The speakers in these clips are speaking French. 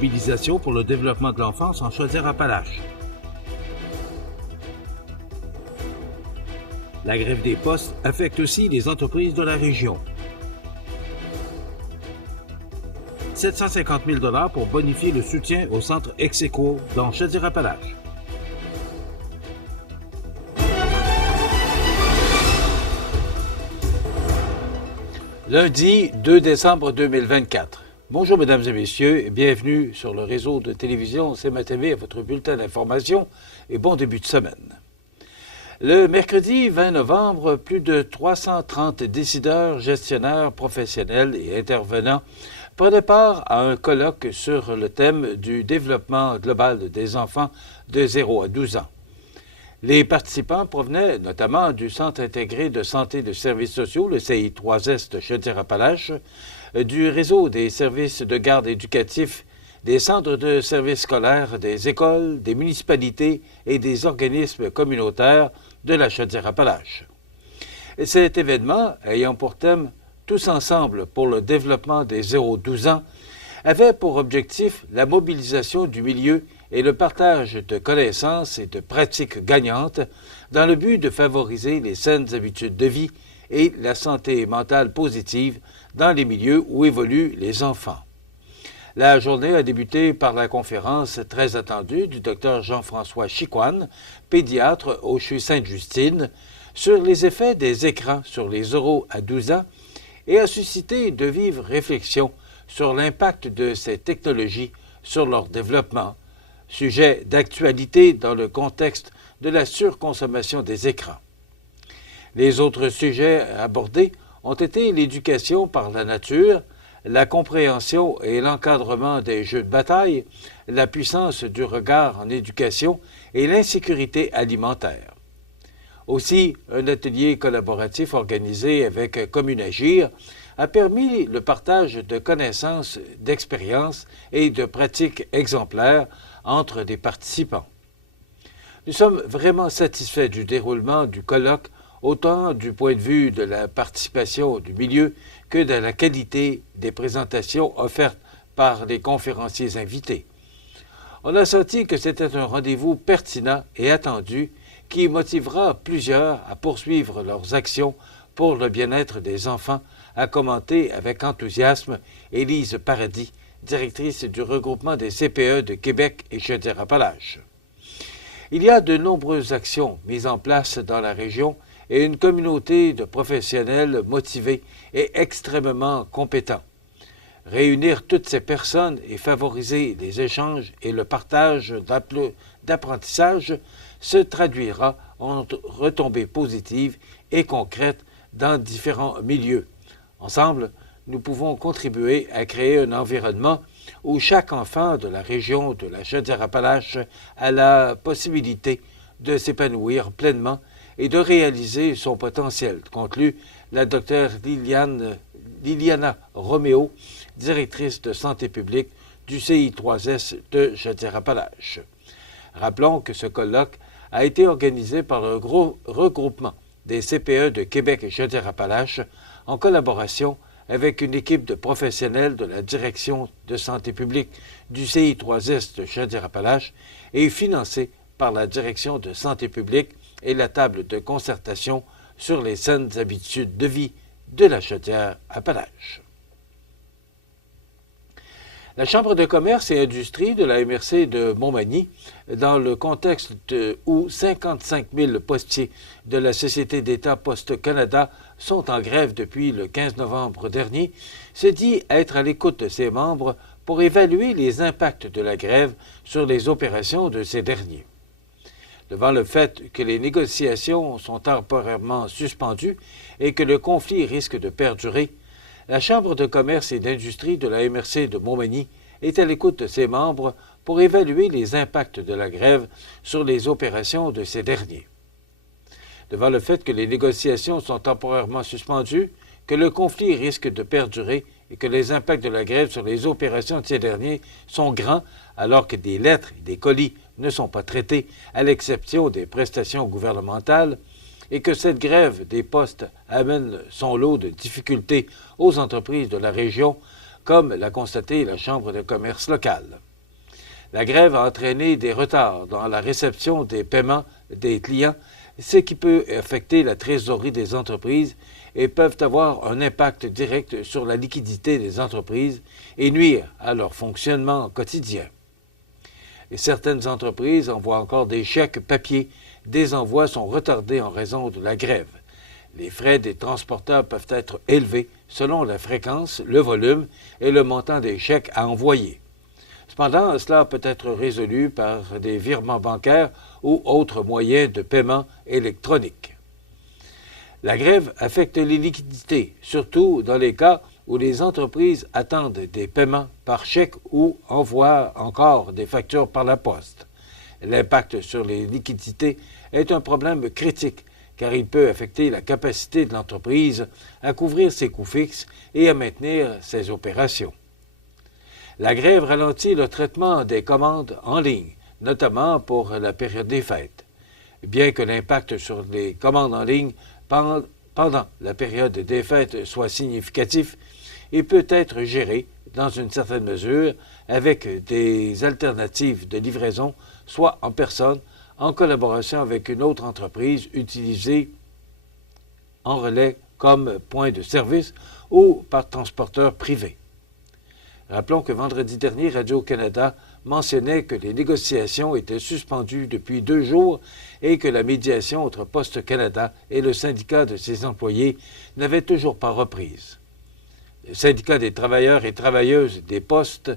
mobilisation pour le développement de l'enfance en Chaudière-Appalaches. La grève des postes affecte aussi les entreprises de la région. 750 000 $ pour bonifier le soutien au centre Ex-Aequo dans Chaudière-Appalaches. Lundi 2 décembre 2024. Bonjour mesdames et messieurs et bienvenue sur le réseau de télévision CMA-TV à votre bulletin d'information et bon début de semaine. Le mercredi 20 novembre, plus de 330 décideurs, gestionnaires, professionnels et intervenants prenaient part à un colloque sur le thème du développement global des enfants de 0 à 12 ans. Les participants provenaient notamment du Centre intégré de santé et de services sociaux, le CI3S de Chaudière-Appalaches, du réseau des services de garde éducatifs, des centres de services scolaires, des écoles, des municipalités et des organismes communautaires de la Chaudière-Appalaches. Cet événement, ayant pour thème « Tous ensemble pour le développement des 0-12 ans », avait pour objectif la mobilisation du milieu et le partage de connaissances et de pratiques gagnantes dans le but de favoriser les saines habitudes de vie et la santé mentale positive dans les milieux où évoluent les enfants. La journée a débuté par la conférence très attendue du Dr Jean-François Chicoine, pédiatre au CHU Sainte-Justine, sur les effets des écrans sur les 0 à 12 ans et a suscité de vives réflexions sur l'impact de ces technologies sur leur développement, sujet d'actualité dans le contexte de la surconsommation des écrans. Les autres sujets abordés ont été l'éducation par la nature, la compréhension et l'encadrement des jeux de bataille, la puissance du regard en éducation et l'insécurité alimentaire. Aussi, un atelier collaboratif organisé avec Commune Agir a permis le partage de connaissances, d'expériences et de pratiques exemplaires entre des participants. Nous sommes vraiment satisfaits du déroulement du colloque, autant du point de vue de la participation du milieu que de la qualité des présentations offertes par les conférenciers invités. On a senti que c'était un rendez-vous pertinent et attendu qui motivera plusieurs à poursuivre leurs actions pour le bien-être des enfants, a commenté avec enthousiasme Élise Paradis, directrice du regroupement des CPE de Québec et Chaudière-Appalaches. Il y a de nombreuses actions mises en place dans la région et une communauté de professionnels motivés et extrêmement compétents. Réunir toutes ces personnes et favoriser les échanges et le partage d'apprentissage se traduira en retombées positives et concrètes dans différents milieux. Ensemble, nous pouvons contribuer à créer un environnement où chaque enfant de la région de la Chaudière-Appalaches a la possibilité de s'épanouir pleinement et de réaliser son potentiel, conclut la Dr Liliana Roméo, directrice de santé publique du CI3S de Chaudière-Appalaches. Rappelons que ce colloque a été organisé par le regroupement des CPE de Québec et Chaudière-Appalaches en collaboration avec une équipe de professionnels de la direction de santé publique du CI3S de Chaudière-Appalaches et financé par la direction de santé publique et la table de concertation sur les saines habitudes de vie de la Chaudière-Appalaches. La Chambre de commerce et industrie de la MRC de Montmagny, dans le contexte où 55 000 postiers de la Société d'État Poste Canada sont en grève depuis le 15 novembre dernier, se dit être à l'écoute de ses membres pour évaluer les impacts de la grève sur les opérations de ces derniers. Devant le fait que les négociations sont temporairement suspendues et que le conflit risque de perdurer, la Chambre de commerce et d'industrie de la MRC de Montmagny est à l'écoute de ses membres pour évaluer les impacts de la grève sur les opérations de ces derniers. Devant le fait que les négociations sont temporairement suspendues, que le conflit risque de perdurer et que les impacts de la grève sur les opérations de ces derniers sont grands alors que des lettres et des colis ne sont pas traités, à l'exception des prestations gouvernementales, et que cette grève des postes amène son lot de difficultés aux entreprises de la région, comme l'a constaté la Chambre de commerce locale. La grève a entraîné des retards dans la réception des paiements des clients, ce qui peut affecter la trésorerie des entreprises et peuvent avoir un impact direct sur la liquidité des entreprises et nuire à leur fonctionnement quotidien. Et certaines entreprises envoient encore des chèques papier. Des envois sont retardés en raison de la grève. Les frais des transporteurs peuvent être élevés selon la fréquence, le volume et le montant des chèques à envoyer. Cependant, cela peut être résolu par des virements bancaires ou autres moyens de paiement électronique. La grève affecte les liquidités, surtout dans les cas où les entreprises attendent des paiements par chèque ou envoient encore des factures par la poste. L'impact sur les liquidités est un problème critique car il peut affecter la capacité de l'entreprise à couvrir ses coûts fixes et à maintenir ses opérations. La grève ralentit le traitement des commandes en ligne, notamment pour la période des fêtes. Bien que l'impact sur les commandes en ligne pendant la période des fêtes soit significatif, il peut être géré, dans une certaine mesure, avec des alternatives de livraison, soit en personne, en collaboration avec une autre entreprise utilisée en relais comme point de service ou par transporteur privé. Rappelons que vendredi dernier, Radio-Canada mentionnait que les négociations étaient suspendues depuis 2 jours et que la médiation entre Poste Canada et le syndicat de ses employés n'avait toujours pas reprise. Le syndicat des travailleurs et travailleuses des postes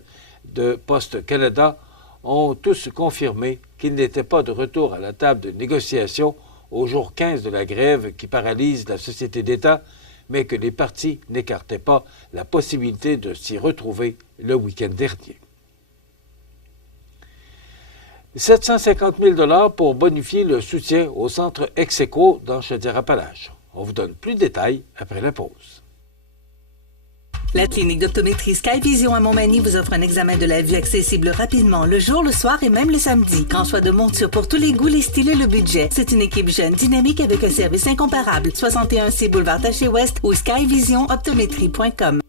de Poste Canada ont tous confirmé qu'ils n'étaient pas de retour à la table de négociation au jour 15 de la grève qui paralyse la société d'État, mais que les partis n'écartaient pas la possibilité de s'y retrouver le week-end dernier. 750 000 pour bonifier le soutien au centre Execo dans Chaudière-Appalaches. On vous donne plus de détails après la pause. La clinique d'optométrie Sky Vision à Montmagny vous offre un examen de la vue accessible rapidement, le jour, le soir et même le samedi. Grand choix de montures pour tous les goûts, les styles et le budget. C'est une équipe jeune, dynamique avec un service incomparable. 61C Boulevard Taché-Ouest ou skyvisionoptométrie.com.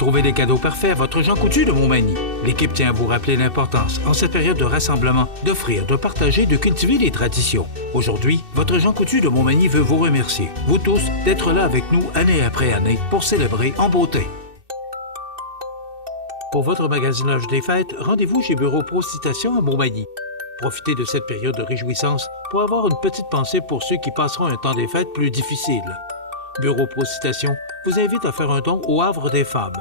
Trouvez des cadeaux parfaits à votre Jean Coutu de Montmagny. L'équipe tient à vous rappeler l'importance, en cette période de rassemblement, d'offrir, de partager, de cultiver les traditions. Aujourd'hui, votre Jean Coutu de Montmagny veut vous remercier, vous tous, d'être là avec nous année après année pour célébrer en beauté. Pour votre magasinage des fêtes, rendez-vous chez Bureau Pro Citation à Montmagny. Profitez de cette période de réjouissance pour avoir une petite pensée pour ceux qui passeront un temps des fêtes plus difficile. Bureau Pro Citation vous invite à faire un don au Havre des femmes.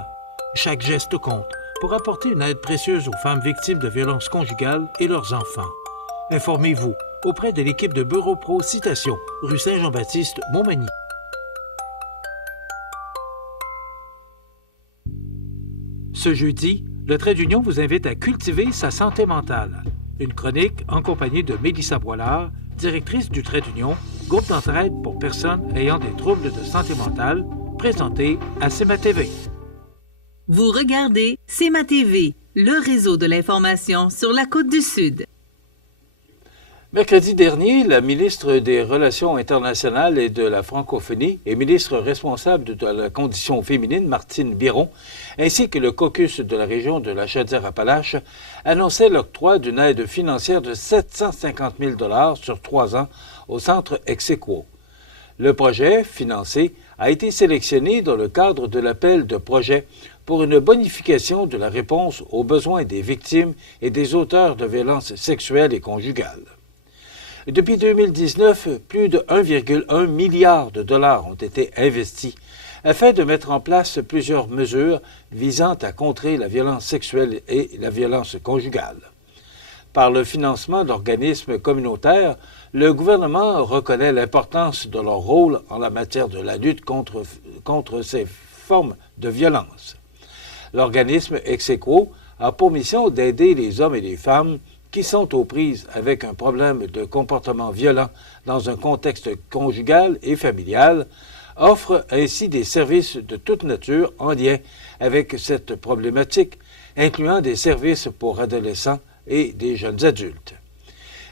Chaque geste compte pour apporter une aide précieuse aux femmes victimes de violences conjugales et leurs enfants. Informez-vous auprès de l'équipe de Bureau Pro Citation, rue Saint-Jean-Baptiste, Montmagny. Ce jeudi, le Trait d'Union vous invite à cultiver sa santé mentale. Une chronique en compagnie de Mélissa Boilard, directrice du Trait d'Union, groupe d'entraide pour personnes ayant des troubles de santé mentale, présentée à CMA TV. Vous regardez CMA TV, le réseau de l'information sur la Côte-du-Sud. Mercredi dernier, la ministre des Relations internationales et de la francophonie et ministre responsable de la condition féminine, Martine Biron, ainsi que le caucus de la région de la Chaudière-Appalaches, annonçaient l'octroi d'une aide financière de 750 000 sur 3 ans au centre Execo. Le projet, financé, a été sélectionné dans le cadre de l'appel de projet pour une bonification de la réponse aux besoins des victimes et des auteurs de violences sexuelles et conjugales. Depuis 2019, plus de 1,1 milliard de dollars ont été investis afin de mettre en place plusieurs mesures visant à contrer la violence sexuelle et la violence conjugale. Par le financement d'organismes communautaires, le gouvernement reconnaît l'importance de leur rôle en la matière de la lutte contre ces formes de violence. L'organisme Execo a pour mission d'aider les hommes et les femmes qui sont aux prises avec un problème de comportement violent dans un contexte conjugal et familial, offre ainsi des services de toute nature en lien avec cette problématique, incluant des services pour adolescents et des jeunes adultes.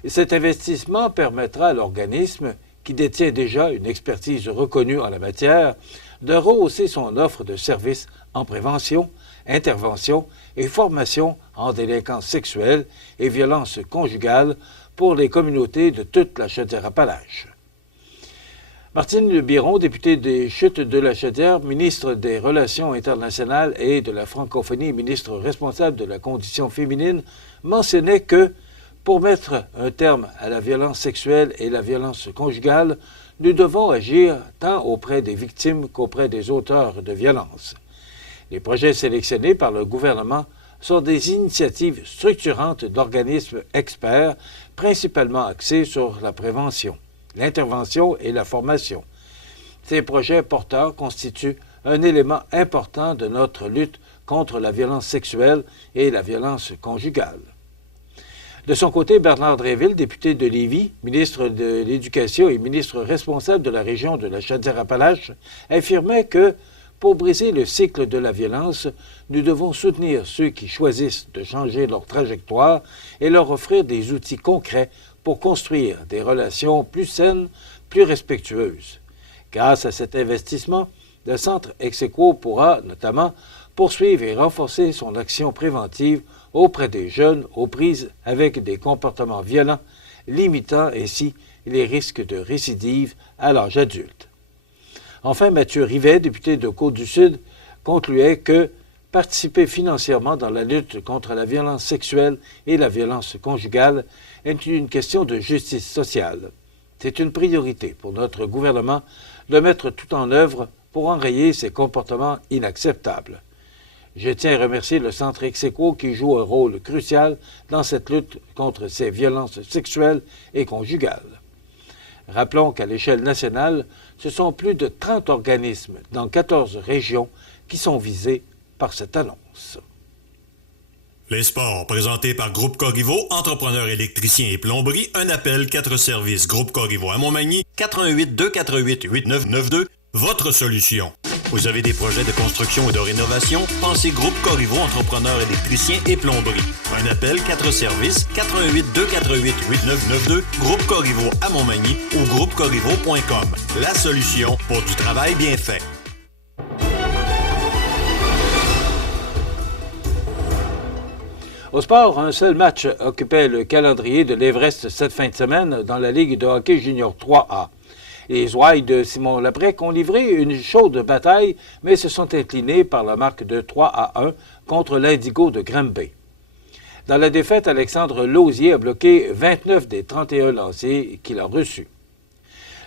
Cet investissement permettra à l'organisme, qui détient déjà une expertise reconnue en la matière, de rehausser son offre de services en prévention, intervention et formation en délinquance sexuelle et violence conjugale pour les communautés de toute la Chaudière-Appalaches. Martine Biron, députée des Chutes de la Chaudière, ministre des Relations internationales et de la francophonie, ministre responsable de la condition féminine, mentionnait que, pour mettre un terme à la violence sexuelle et la violence conjugale, nous devons agir tant auprès des victimes qu'auprès des auteurs de violences. Les projets sélectionnés par le gouvernement sont des initiatives structurantes d'organismes experts, principalement axés sur la prévention, l'intervention et la formation. Ces projets porteurs constituent un élément important de notre lutte contre la violence sexuelle et la violence conjugale. De son côté, Bernard Dréville, député de Lévis, ministre de l'Éducation et ministre responsable de la région de la Chaudière-Appalaches, affirmait que, pour briser le cycle de la violence, nous devons soutenir ceux qui choisissent de changer leur trajectoire et leur offrir des outils concrets pour construire des relations plus saines, plus respectueuses. Grâce à cet investissement, le Centre Exequo pourra notamment poursuivre et renforcer son action préventive auprès des jeunes aux prises avec des comportements violents, limitant ainsi les risques de récidive à l'âge adulte. Enfin, Mathieu Rivet, député de Côte-du-Sud, concluait que participer financièrement dans la lutte contre la violence sexuelle et la violence conjugale est une question de justice sociale. C'est une priorité pour notre gouvernement de mettre tout en œuvre pour enrayer ces comportements inacceptables. Je tiens à remercier le Centre Exequo qui joue un rôle crucial dans cette lutte contre ces violences sexuelles et conjugales. Rappelons qu'à l'échelle nationale, ce sont plus de 30 organismes dans 14 régions qui sont visés par cette annonce. Les sports, présentés par Groupe Corriveau, entrepreneur électricien et plomberie, un appel, 4 services. Groupe Corriveau à Montmagny, 88 248 8992, votre solution. Vous avez des projets de construction et de rénovation? Pensez Groupe Corriveau, entrepreneur électricien et plomberie. Un appel, 4 services, 88 248 8992, Groupe Corriveau à Montmagny ou groupecorriveau.com. La solution pour du travail bien fait. Au sport, un seul match occupait le calendrier de l'Everest cette fin de semaine dans la Ligue de hockey junior 3A. Les Ouailles de Simon Labrec ont livré une chaude bataille, mais se sont inclinés par la marque de 3-1 contre l'Indigo de Granby. Dans la défaite, Alexandre Lausier a bloqué 29 des 31 lancers qu'il a reçus.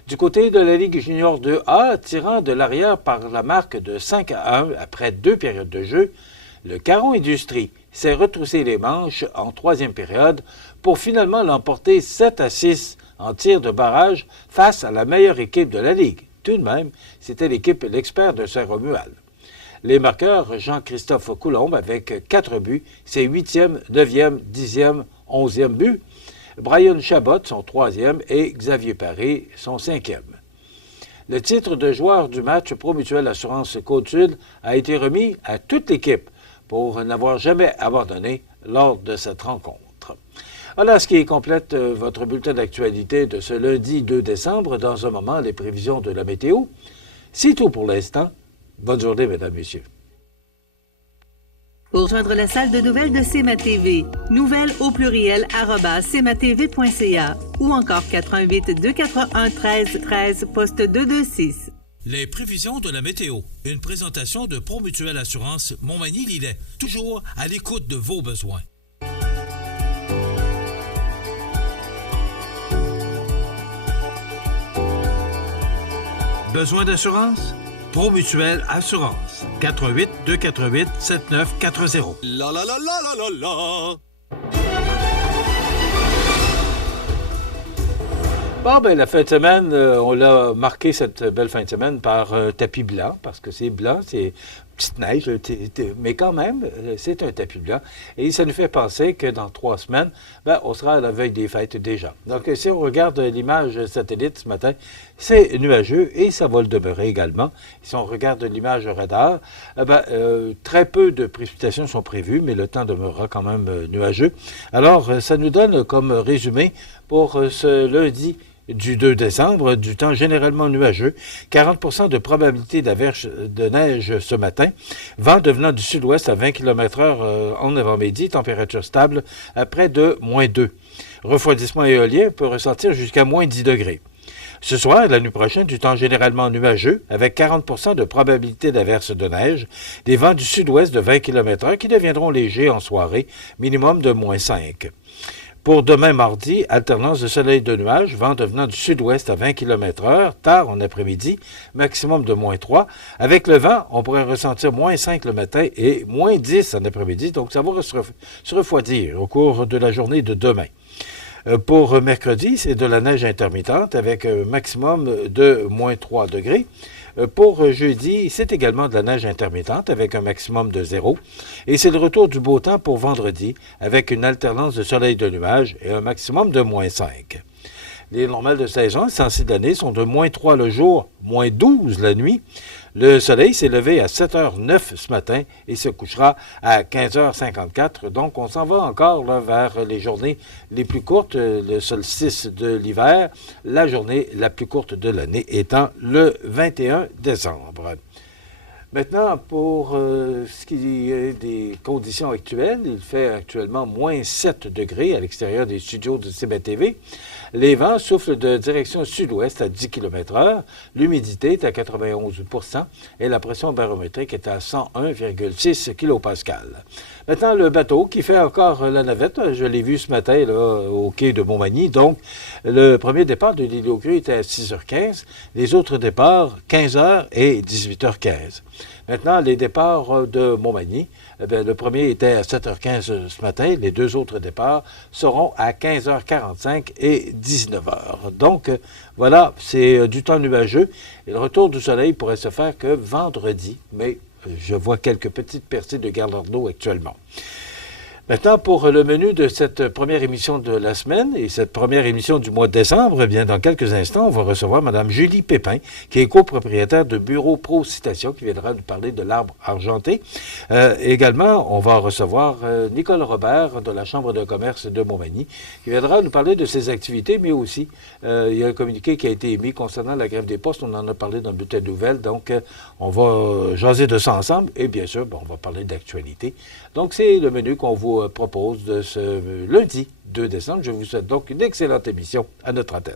Du côté de la Ligue junior 2A, tirant de l'arrière par la marque de 5-1 après 2 périodes de jeu, le Caron Industrie s'est retroussé les manches en 3e période pour finalement l'emporter 7-6 en tir de barrage face à la meilleure équipe de la Ligue. Tout de même, c'était l'équipe L'Expert de Saint-Romuald. Les marqueurs, Jean-Christophe Coulombe avec 4 buts, ses 8e, 9e, 10e, 11e buts. Brian Chabot, son 3e, et Xavier Paré, son 5e. Le titre de joueur du match Promutuelle Assurance Côte-Sud a été remis à toute l'équipe pour n'avoir jamais abandonné lors de cette rencontre. Voilà ce qui complète votre bulletin d'actualité de ce lundi 2 décembre. Dans un moment, les prévisions de la météo. C'est tout pour l'instant. Bonne journée, mesdames, messieurs. Pour rejoindre la salle de nouvelles de CMA-TV, nouvelles au pluriel @cmatv.ca ou encore 88 241 13 13 poste 226. Les prévisions de la météo. Une présentation de Promutuelle Assurance Montmagny-Lillet. Toujours à l'écoute de vos besoins. Besoin d'assurance? Promutuelle Assurance. 88 248 7940. La la la la la la la. Bon, ben, la fin de semaine, on l'a marqué cette belle fin de semaine par un tapis blanc, parce que c'est blanc, c'est petite neige, mais quand même, c'est un tapis blanc. Et ça nous fait penser que dans 3 semaines, ben, on sera à la veille des fêtes déjà. Donc, si on regarde l'image satellite ce matin, c'est nuageux et ça va le demeurer également. Si on regarde l'image radar, très peu de précipitations sont prévues, mais le temps demeurera quand même nuageux. Alors, ça nous donne comme résumé pour ce lundi du 2 décembre, du temps généralement nuageux, 40 de probabilité d'averse de neige ce matin, vent devenant du sud-ouest à 20 km/h en avant-midi, température stable à près de -2. Refroidissement éolien peut ressentir jusqu'à -10 degrés. Ce soir et la nuit prochaine, du temps généralement nuageux, avec 40 de probabilité d'averse de neige, des vents du sud-ouest de 20 km/h qui deviendront légers en soirée, minimum de -5. Pour demain mardi, alternance de soleil et de nuages, vent devenant du sud-ouest à 20 km/h, tard en après-midi, maximum de -3. Avec le vent, on pourrait ressentir -5 le matin et -10 en après-midi, donc ça va se refroidir au cours de la journée de demain. Pour mercredi, c'est de la neige intermittente avec un maximum de -3 degrés. Pour jeudi, c'est également de la neige intermittente avec un maximum de 0. Et c'est le retour du beau temps pour vendredi avec une alternance de soleil et de nuages et un maximum de -5. Les normales de saison, sensibles d'année, sont de -3 le jour, -12 la nuit. Le soleil s'est levé à 7h09 ce matin et se couchera à 15h54. Donc, on s'en va encore là, vers les journées les plus courtes, le solstice de l'hiver, la journée la plus courte de l'année étant le 21 décembre. Maintenant, pour ce qui est des conditions actuelles, il fait actuellement -7 degrés à l'extérieur des studios de CBTV. Les vents soufflent de direction sud-ouest à 10 km/h. L'humidité est à 91 % et la pression barométrique est à 101,6 kPa. Maintenant, le bateau qui fait encore la navette, je l'ai vu ce matin là, au quai de Montmagny. Donc, le premier départ de l'île aux Crues était à 6h15. Les autres départs, 15h et 18h15. Maintenant, les départs de Montmagny, le premier était à 7h15 ce matin. Les deux autres départs seront à 15h45 et 19h. Donc, voilà, c'est du temps nuageux. Et le retour du soleil pourrait se faire que vendredi, mais je vois quelques petites percées de Galardo actuellement. Maintenant, pour le menu de cette première émission de la semaine et cette première émission du mois de décembre, eh bien, dans quelques instants, on va recevoir Mme Julie Pépin, qui est copropriétaire de Bureau Pro Citation, qui viendra nous parler de l'arbre argenté. Également, on va recevoir Nicole Robert de la Chambre de commerce de Montmagny, qui viendra nous parler de ses activités, mais aussi, il y a un communiqué qui a été émis concernant la grève des postes. On en a parlé dans le bulletin de nouvelles, donc on va jaser de ça ensemble. Et bien sûr, on va parler d'actualité. Donc, c'est le menu qu'on vous propose de ce lundi 2 décembre. Je vous souhaite donc une excellente émission à notre antenne.